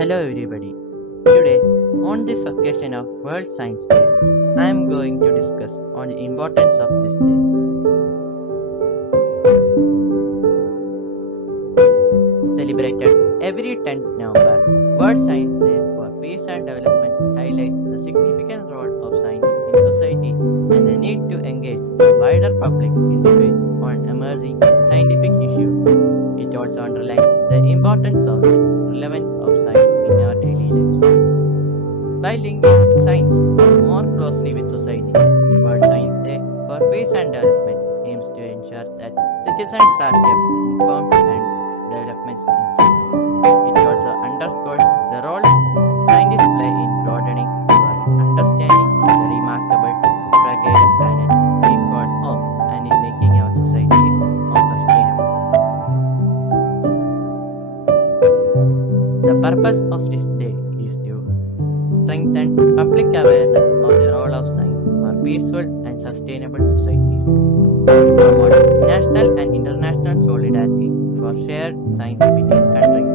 Hello everybody. Today, on this occasion of World Science Day, I am going to discuss on the importance of this day. Celebrated every 10th November, World Science Day for Peace and Development highlights the significant role of science in society and the need to engage the wider public in debates on emerging scientific issues. It also underlines the importance of the relevance of science in our daily lives. By linking science more closely with society, World Science Day for Peace and Development aims to ensure that citizens are kept informed and developments in science. It also underscores the role scientists play in broadening our understanding of the remarkable, fragile planet we call home and in making our societies more sustainable. The purpose of this day is to strengthen public awareness of the role of science for peaceful and sustainable societies, promote national and international solidarity for shared science between countries,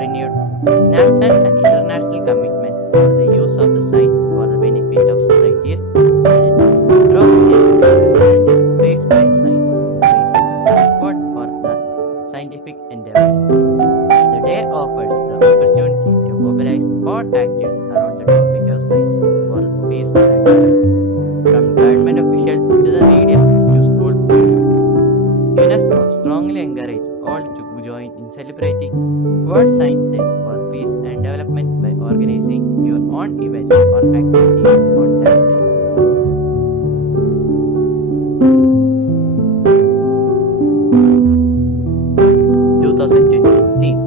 renewed national and international commitment for the use of the science for the benefit of societies, and growth challenges faced by science, raising support for the scientific endeavor. The day offers the opportunity to mobilize all actors around the topic of science for peace and development, from government officials to the media to school pupils. UNESCO strongly encourages all to join in celebrating World Science Day for Peace and Development by organizing your own event or activity on that day. 2020 theme: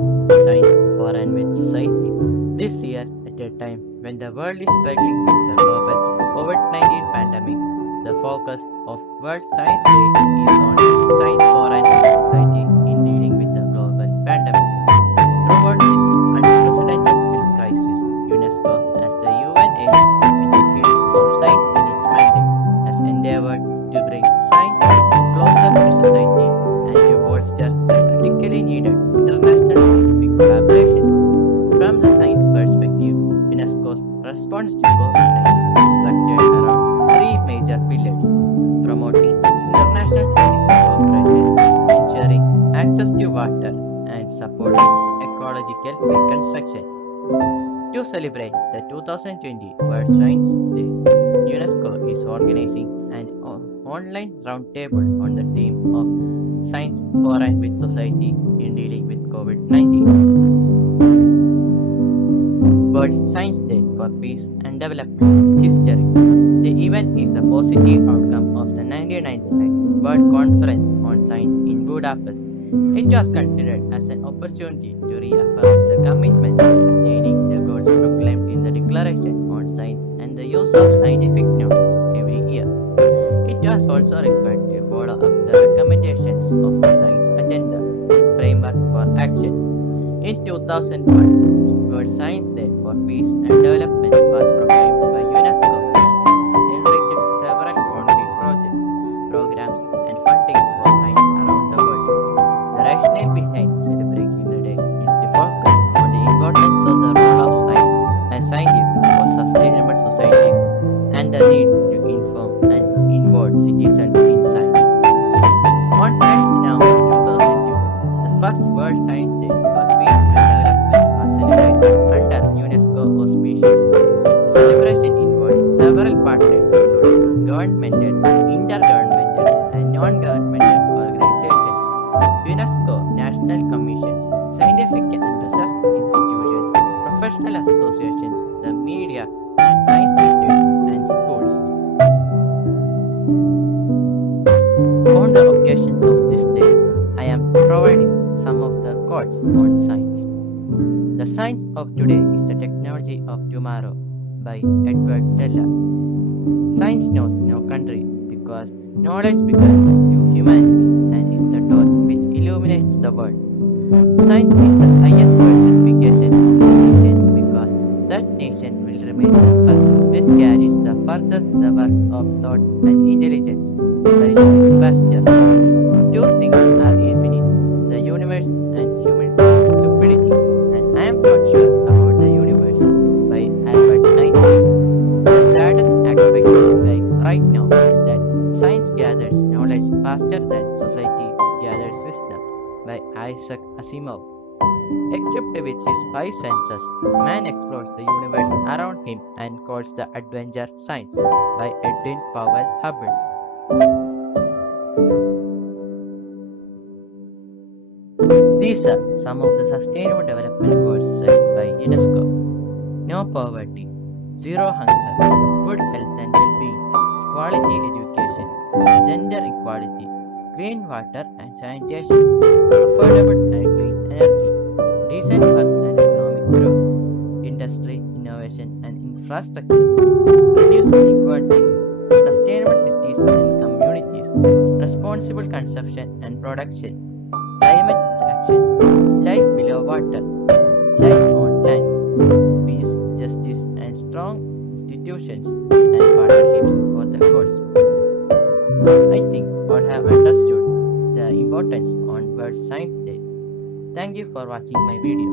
Science for and with Society. This year, at a time when the world is struggling with the global COVID-19 pandemic, the focus of World Science Day is on science for and with society in dealing with the global pandemic. Throughout this unprecedented health crisis, UNESCO, as the UN agency with the field of science in its mandate, has endeavored to bring science closer to society and to bolster the critically needed international scientific collaborations. From the science perspective, UNESCO's response to COVID-19 is structured around three major pillars: promoting international scientific cooperation, ensuring access to water, and supporting ecological reconstruction. To celebrate the 2020 World Science Day, UNESCO is organizing an online roundtable on the theme of Science for and with Society in dealing with COVID-19. World Science Day for Peace and Development History. The event is the positive outcome of the 1999 World Conference on Science in Budapest. It was considered as an opportunity to reaffirm the commitment to attaining the goals proclaimed in the Declaration on Science and the use of scientific knowledge every year. It was also required to follow up the recommendations of the Science Agenda Framework for Action. In 2001, World Science Day for Peace and Development was proclaimed by UNESCO and has generated several concrete projects, programs, and funding for science around the world. The rationale behind celebrating the day is to focus on the importance of the role of science and scientists for sustainable societies and the need to inform and involve citizens in science. On 10th November 2002, the first World Science Day for Peace and Development was celebrated under UNESCO auspices. The celebration involved several partners including governmental, intergovernmental, and non-governmental organizations, UNESCO national commissions, scientific and research institutions, professional associations, the media, science teachers, and schools. On the occasion of this day, I am providing some of the quotes on science. The science of today is the technology of tomorrow by Edward Teller. Science knows no country because knowledge belongs to humanity and is the torch which illuminates the world. Science is the highest personification of the nation because that nation will remain the first which carries the furthest the works of thought and intelligence. By Louis Pasteur. Two things are infinite: the universe and human stupidity, and I am not sure faster than society gathers wisdom by Isaac Asimov. Equipped with his five senses, man explores the universe around him and calls the adventure science by Edwin Powell Hubbard. These are some of the Sustainable Development Goals set by UNESCO. No poverty, zero hunger, good health and well-being, quality education, gender equality, clean water and sanitation, affordable and clean energy, decent work and economic growth, industry, innovation and infrastructure, reduced inequalities, sustainable cities and communities, responsible consumption and production, climate action, life below water, life on land, peace, justice, and strong institutions and partnerships for the goals. I think all have understood the importance on World Science Day. Thank you for watching my video.